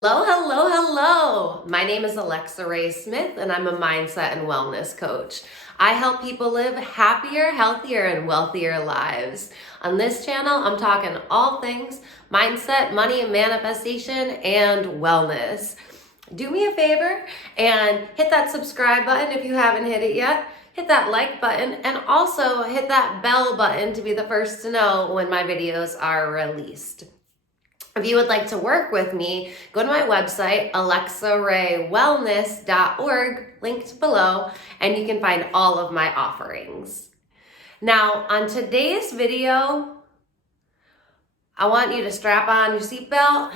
Hello, hello, hello. My name is Alexa Ray Smith, and I'm a mindset and wellness coach. I help people live happier, healthier, and wealthier lives. On this channel, I'm talking all things mindset, money, manifestation, and wellness. Do me a favor and hit that subscribe button if you haven't hit it yet. Hit that like button and also hit that bell button to be the first to know when my videos are released. If you would like to work with me, go to my website, alexaraywellness.org, linked below, and you can find all of my offerings. Now, on today's video, I want you to strap on your seatbelt.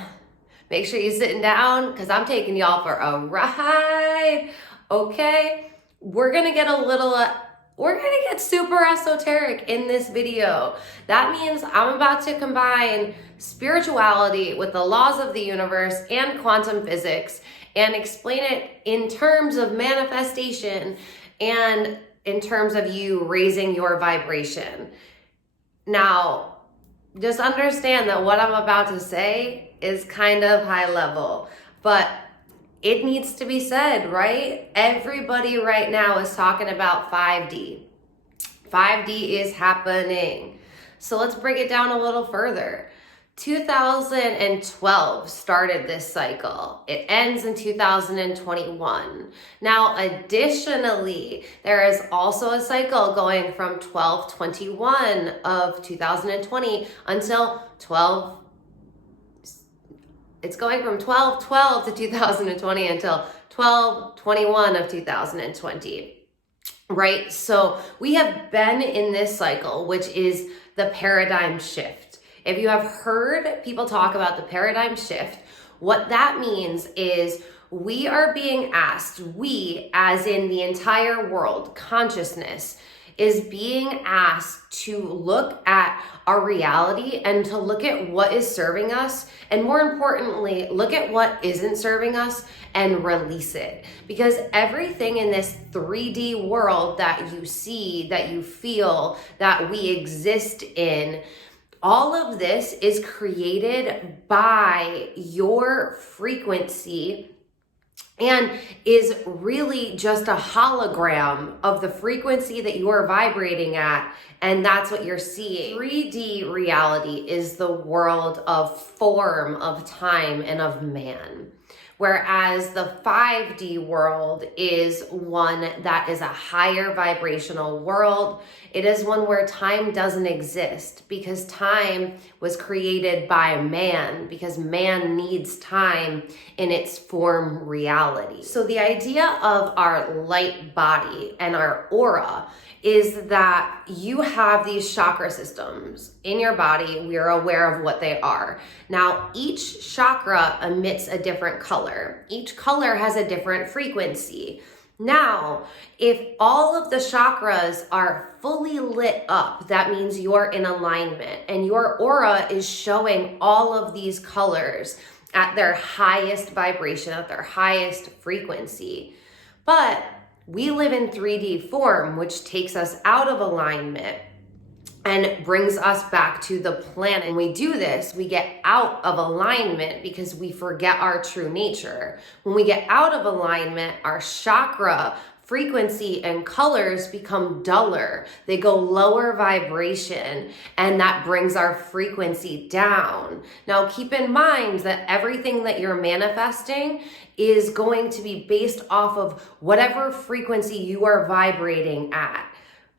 Make sure you're sitting down because I'm taking y'all for a ride, okay? We're gonna get super esoteric in this video. That means I'm about to combine spirituality with the laws of the universe and quantum physics and explain it in terms of manifestation and in terms of you raising your vibration. Now, just understand that what I'm about to say is kind of high level, but it needs to be said, right? Everybody right now is talking about 5D. 5D is happening. So let's break it down a little further. 2012 started this cycle. It ends in 2021. Now, additionally, there is also a cycle going from 12/21 of 2020 until it's going from 12/12 to 2020 until 12/21 of 2020. Right? So we have been in this cycle, which is the paradigm shift. If you have heard people talk about the paradigm shift, what that means is we are being asked, we as in the entire world, consciousness, is being asked to look at our reality and to look at what is serving us, and more importantly, look at what isn't serving us and release it. Because everything in this 3D world that you see, that you feel, that we exist in, all of this is created by your frequency and is really just a hologram of the frequency that you are vibrating at, and that's what you're seeing. 3D reality is the world of form, of time, and of man. Whereas the 5D world is one that is a higher vibrational world. It is one where time doesn't exist because time was created by man, because man needs time in its form reality. So the idea of our light body and our aura is that you have these chakra systems in your body. We are aware of what they are. Now, each chakra emits a different color. Each color has a different frequency. Now, if all of the chakras are fully lit up, that means you're in alignment and your aura is showing all of these colors at their highest vibration, at their highest frequency. But we live in 3D form, which takes us out of alignment and brings us back to the planet. When we do this, we get out of alignment because we forget our true nature. When we get out of alignment, our chakra frequency and colors become duller. They go lower vibration, and that brings our frequency down. Now, keep in mind that everything that you're manifesting is going to be based off of whatever frequency you are vibrating at.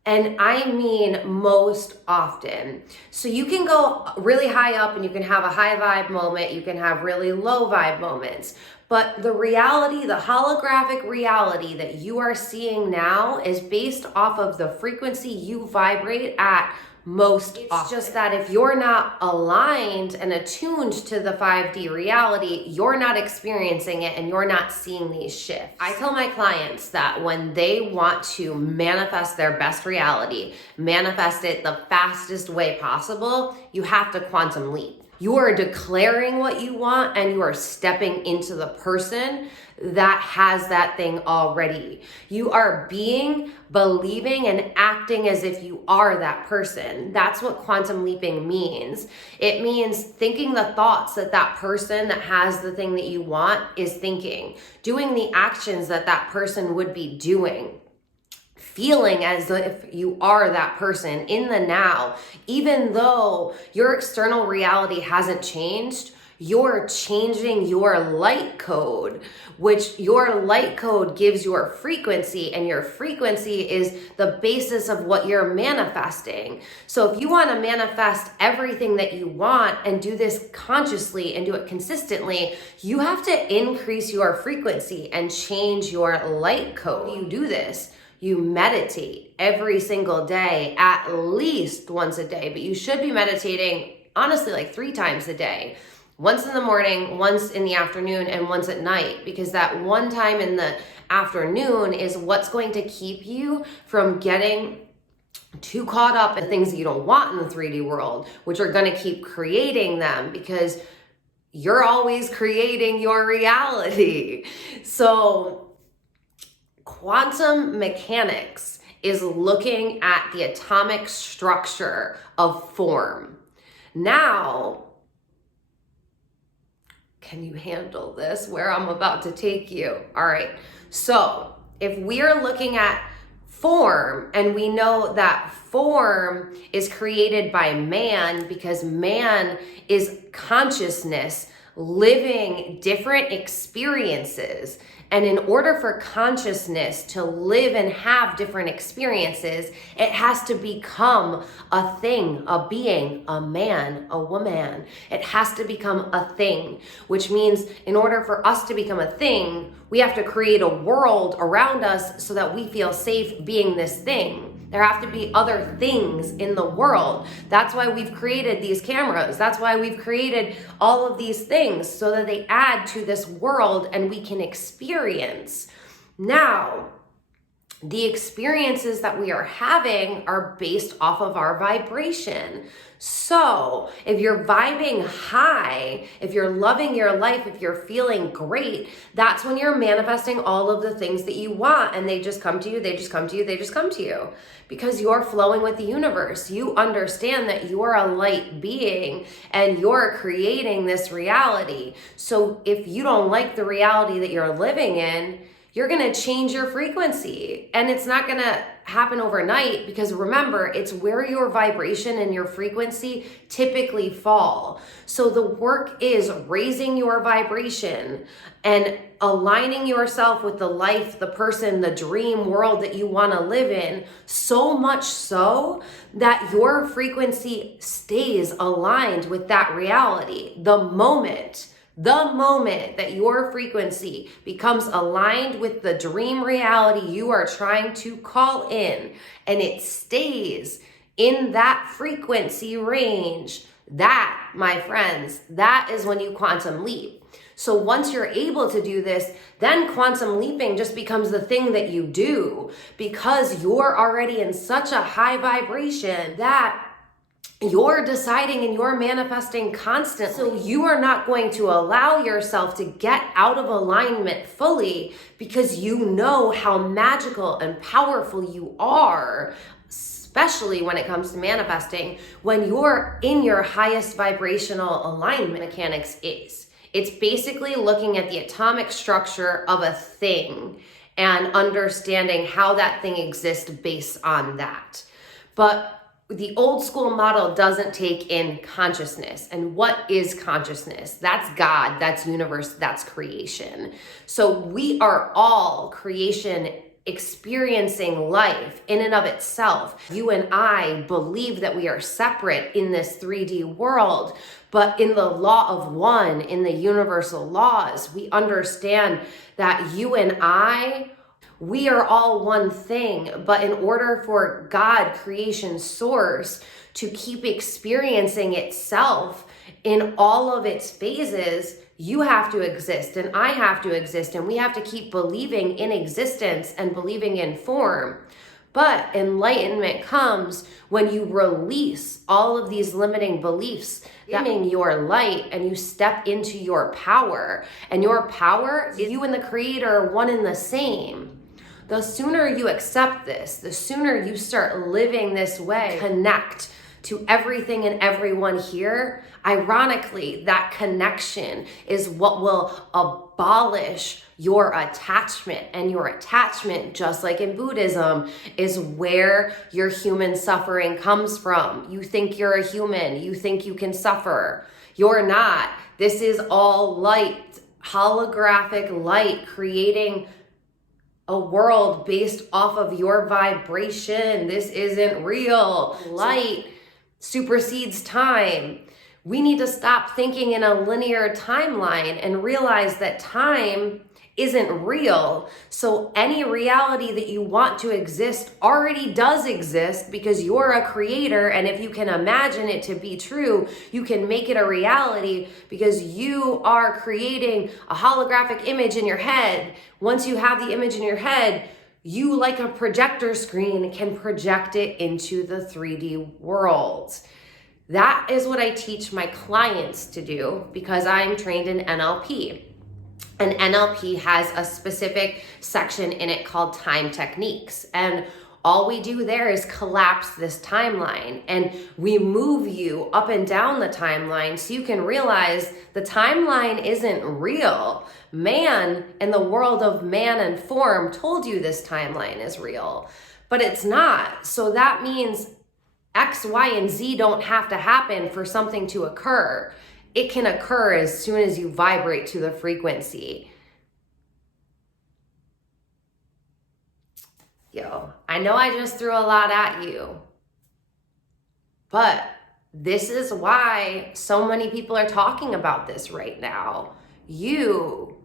And I mean most often. So you can go really high up and you can have a high vibe moment, you can have really low vibe moments. But the reality, the holographic reality that you are seeing now is based off of the frequency you vibrate at most often. It's just that if you're not aligned and attuned to the 5D reality, you're not experiencing it and you're not seeing these shifts. I tell my clients that when they want to manifest their best reality, manifest it the fastest way possible, you have to quantum leap. You are declaring what you want, and you are stepping into the person that has that thing already. You are being, believing, and acting as if you are that person. That's what quantum leaping means. It means thinking the thoughts that that person that has the thing that you want is thinking, doing the actions that that person would be doing, feeling as if you are that person in the now. Even though your external reality hasn't changed, you're changing your light code, which your light code gives your frequency, and your frequency is the basis of what you're manifesting. So if you want to manifest everything that you want and do this consciously and do it consistently, you have to increase your frequency and change your light code. You do this. You meditate every single day, at least once a day, but you should be meditating honestly like 3 times a day. Once in the morning, once in the afternoon, and once at night, because that one time in the afternoon is what's going to keep you from getting too caught up in things that you don't want in the 3D world, which are going to keep creating them, because you're always creating your reality. So quantum mechanics is looking at the atomic structure of form. Now, can you handle this, where I'm about to take you? All right. So if we are looking at form, and we know that form is created by man, because man is consciousness living different experiences. And in order for consciousness to live and have different experiences, it has to become a thing, a being, a man, a woman. It has to become a thing, which means in order for us to become a thing, we have to create a world around us so that we feel safe being this thing. There have to be other things in the world. That's why we've created these cameras. That's why we've created all of these things, so that they add to this world and we can experience. Now, the experiences that we are having are based off of our vibration. So if you're vibing high, if you're loving your life, if you're feeling great, that's when you're manifesting all of the things that you want, and they just come to you, they just come to you, they just come to you, because you're flowing with the universe. You understand that you're a light being and you're creating this reality. So if you don't like the reality that you're living in, you're going to change your frequency, and it's not going to happen overnight, because remember, it's where your vibration and your frequency typically fall. So the work is raising your vibration and aligning yourself with the life, the person, the dream world that you want to live in, so much so that your frequency stays aligned with that reality. The moment that your frequency becomes aligned with the dream reality you are trying to call in, and it stays in that frequency range, that, my friends, that is when you quantum leap. So once you're able to do this, then quantum leaping just becomes the thing that you do, because you're already in such a high vibration that you're deciding and you're manifesting constantly. So you are not going to allow yourself to get out of alignment fully, because you know how magical and powerful you are, especially when it comes to manifesting, when you're in your highest vibrational alignment. Mechanics is. It's basically looking at the atomic structure of a thing and understanding how that thing exists based on that. But the old school model doesn't take in consciousness. And what is consciousness? That's God, that's universe, that's creation. So we are all creation, experiencing life in and of itself. You and I believe that we are separate in this 3D world, but in the law of one, in the universal laws, we understand that you and I, we are all one thing. But in order for God, creation source, to keep experiencing itself in all of its phases, you have to exist and I have to exist, and we have to keep believing in existence and believing in form. But enlightenment comes when you release all of these limiting beliefs, dimming your light, and you step into your power. And your power, you and the Creator are one and the same. The sooner you accept this, the sooner you start living this way, connect to everything and everyone here. Ironically, that connection is what will abolish your attachment. And your attachment, just like in Buddhism, is where your human suffering comes from. You think you're a human. You think you can suffer. You're not. This is all light, holographic light, creating a world based off of your vibration. This isn't real. Light supersedes time. We need to stop thinking in a linear timeline and realize that time isn't real. So any reality that you want to exist already does exist because you're a creator. And if you can imagine it to be true, you can make it a reality because you are creating a holographic image in your head. Once you have the image in your head, you, like a projector screen, can project it into the 3D world. That is what I teach my clients to do because I'm trained in NLP. And NLP has a specific section in it called time techniques. And all we do there is collapse this timeline, and we move you up and down the timeline so you can realize the timeline isn't real. Man and the world of man and form told you this timeline is real, but it's not. So that means X, Y, and Z don't have to happen for something to occur. It can occur as soon as you vibrate to the frequency. Yo, I know I just threw a lot at you, but this is why so many people are talking about this right now. You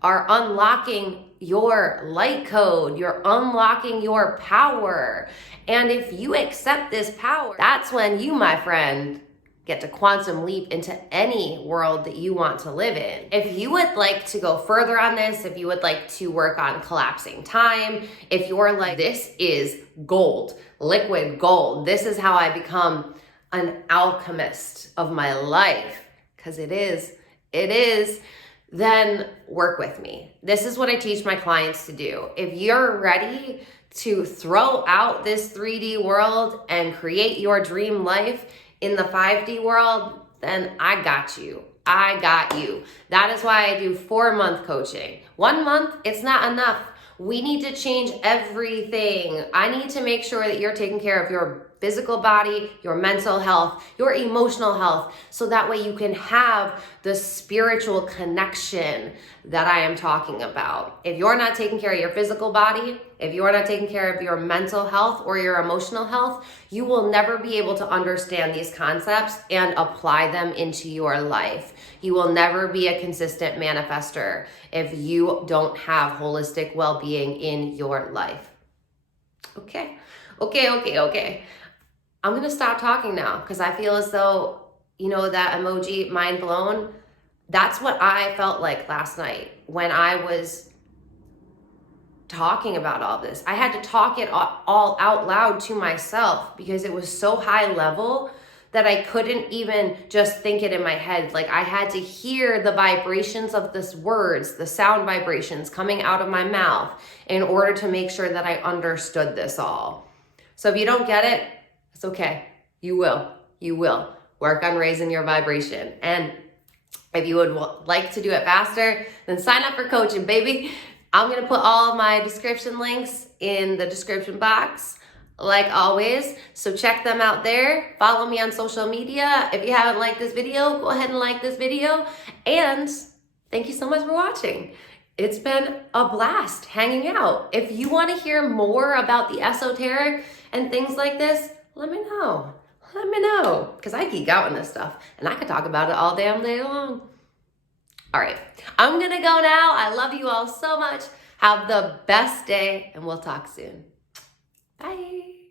are unlocking your light code. You're unlocking your power. And if you accept this power, that's when you, my friend, get to quantum leap into any world that you want to live in. If you would like to go further on this, if you would like to work on collapsing time, if you're like, this is gold, liquid gold, this is how I become an alchemist of my life, because it is, then work with me. This is what I teach my clients to do. If you're ready to throw out this 3D world and create your dream life in the 5D world, then I got you. I got you. That is why I do 4-month coaching. 1 month, it's not enough. We need to change everything. I need to make sure that you're taking care of your physical body, your mental health, your emotional health, so that way you can have the spiritual connection that I am talking about. If you're not taking care of your physical body, if you're not taking care of your mental health or your emotional health, you will never be able to understand these concepts and apply them into your life. You will never be a consistent manifester if you don't have holistic well-being in your life. Okay. I'm going to stop talking now because I feel as though, you know, that emoji, mind blown, that's what I felt like last night when I was talking about all this. I had to talk it all out loud to myself because it was so high level that I couldn't even just think it in my head. Like, I had to hear the vibrations of this words, the sound vibrations coming out of my mouth in order to make sure that I understood this all. So if you don't get it, it's okay. You will work on raising your vibration. And if you would like to do it faster, then sign up for coaching, baby. I'm going to put all of my description links in the description box, like always. So check them out there. Follow me on social media. If you haven't liked this video, go ahead and like this video. And thank you so much for watching. It's been a blast hanging out. If you want to hear more about the esoteric and things like this, let me know. Let me know, because I geek out on this stuff and I could talk about it all damn day long. All right, I'm gonna go now. I love you all so much. Have the best day and we'll talk soon. Bye.